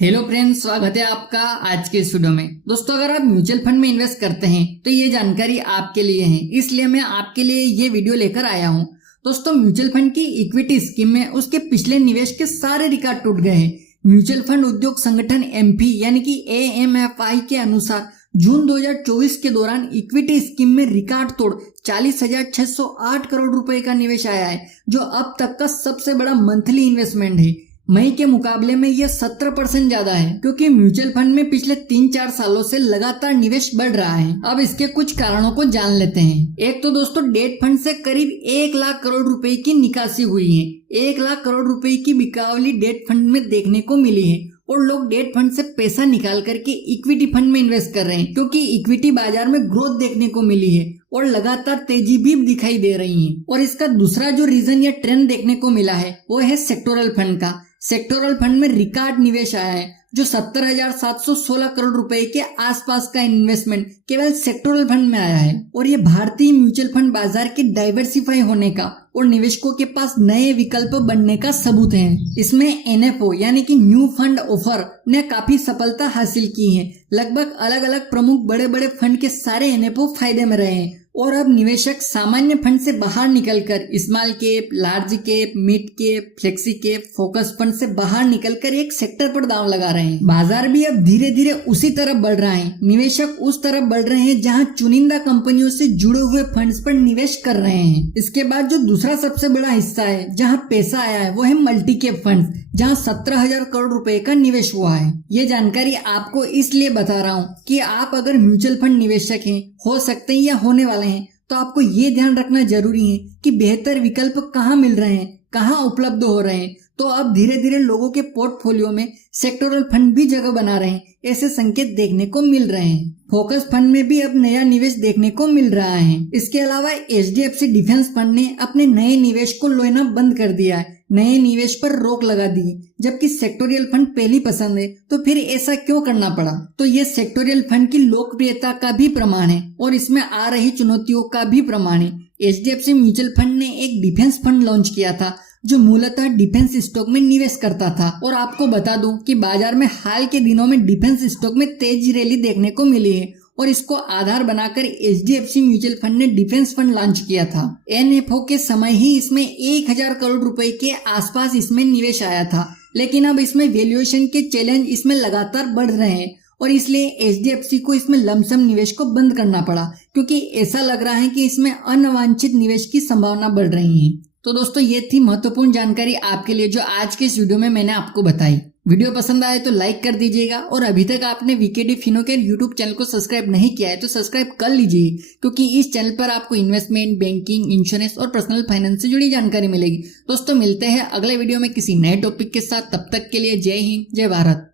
Hello friends, स्वागत है आपका आज के इस वीडियो में। दोस्तों, अगर आप म्यूचुअल फंड में इन्वेस्ट करते हैं तो ये जानकारी आपके लिए है, इसलिए मैं आपके लिए ये वीडियो लेकर आया हूँ। दोस्तों, म्यूचुअल फंड की इक्विटी स्कीम में उसके पिछले निवेश के सारे रिकॉर्ड टूट गए हैं। म्यूचुअल फंड उद्योग संगठन एमपी यानी कि AMFI के अनुसार जून 2024 के दौरान इक्विटी स्कीम में रिकॉर्ड तोड़ 40,608 करोड़ रुपए का निवेश आया है, जो अब तक का सबसे बड़ा मंथली इन्वेस्टमेंट है। मई के मुकाबले में यह 17% ज्यादा है, क्योंकि म्यूचुअल फंड में पिछले 3-4 सालों से लगातार निवेश बढ़ रहा है। अब इसके कुछ कारणों को जान लेते हैं। एक तो दोस्तों, डेट फंड से करीब 1 लाख करोड़ रुपए की निकासी हुई है। 1 लाख करोड़ रुपए की बिकावली डेट फंड में देखने को मिली है और लोग डेट फंड से पैसा निकाल करके इक्विटी फंड में इन्वेस्ट कर रहे हैं, क्योंकि इक्विटी बाजार में ग्रोथ देखने को मिली है और लगातार तेजी भी दिखाई दे रही है। और इसका दूसरा जो रीजन या ट्रेंड देखने को मिला है वो है सेक्टोरल फंड का। सेक्टोरल फंड में रिकॉर्ड निवेश आया है, जो 70,716 करोड़ रुपए के आसपास का इन्वेस्टमेंट केवल सेक्टोरल फंड में आया है। और ये भारतीय म्यूचुअल फंड बाजार के डाइवर्सिफाई होने का और निवेशकों के पास नए विकल्प बनने का सबूत है। इसमें NFO यानी कि न्यू फंड ऑफर ने काफी सफलता हासिल की है। लगभग अलग अलग प्रमुख बड़े बड़े फंड के सारे NFO फायदे में रहे हैं और अब निवेशक सामान्य फंड से बाहर निकलकर small cap, large cap, mid cap, flexi cap, focus fund से बाहर निकलकर एक सेक्टर पर दांव लगा रहे हैं। बाजार भी अब धीरे धीरे उसी तरफ बढ़ रहा है। निवेशक उस तरफ बढ़ रहे हैं जहां चुनिंदा कंपनियों से जुड़े हुए फंड्स पर निवेश कर रहे हैं। इसके बाद जो दूसरा सबसे बड़ा हिस्सा है जहां पैसा आया है वो है मल्टी कैप फंड, जहां 17,000 करोड़ रुपए का निवेश हुआ है। ये जानकारी आपको इसलिए बता रहा हूँ कि आप अगर म्यूचुअल फंड निवेशक हैं, हो सकते हैं या होने वाले हैं, तो आपको ये ध्यान रखना जरूरी है कि बेहतर विकल्प कहाँ मिल रहे हैं, कहाँ उपलब्ध हो रहे हैं। तो अब धीरे धीरे लोगों के पोर्टफोलियो में सेक्टोरल फंड भी जगह बना रहे हैं, ऐसे संकेत देखने को मिल रहे हैं। फोकस फंड में भी अब नया निवेश देखने को मिल रहा है। इसके अलावा HDFC डिफेंस फंड ने अपने नए निवेश को लेना बंद कर दिया है, नए निवेश पर रोक लगा दी। जबकि सेक्टोरियल फंड पहली पसंद है, तो फिर ऐसा क्यों करना पड़ा? तो ये सेक्टोरियल फंड की लोकप्रियता का भी प्रमाण है और इसमें आ रही चुनौतियों का भी प्रमाण है। HDFC म्यूचुअल फंड ने एक डिफेंस फंड लॉन्च किया था, जो मूलतः डिफेंस स्टॉक में निवेश करता था। और आपको बता दूं कि बाजार में हाल के दिनों में डिफेंस स्टॉक में तेजी रैली देखने को मिली है और इसको आधार बनाकर HDFC म्यूचुअल फंड ने डिफेंस फंड लॉन्च किया था। NFO के समय ही इसमें 1,000 करोड़ रुपए के आसपास इसमें निवेश आया था, लेकिन अब इसमें वैल्यूएशन के चैलेंज इसमें लगातार बढ़ रहे हैं और इसलिए HDFC को इसमें लमसम निवेश को बंद करना पड़ा, क्योंकि ऐसा लग रहा है कि इसमें अनवांछित निवेश की संभावना बढ़ रही है। तो दोस्तों, ये थी महत्वपूर्ण जानकारी आपके लिए जो आज के इस वीडियो में मैंने आपको बताई। वीडियो पसंद आए तो लाइक कर दीजिएगा और अभी तक आपने VKD फिनोकेयर यूट्यूब चैनल को सब्सक्राइब नहीं किया है तो सब्सक्राइब कर लीजिए, क्योंकि इस चैनल पर आपको इन्वेस्टमेंट, बैंकिंग, इंश्योरेंस और पर्सनल फाइनेंस से जुड़ी जानकारी मिलेगी। दोस्तों, मिलते हैं अगले वीडियो में किसी नए टॉपिक के साथ। तब तक के लिए जय हिंद, जय भारत।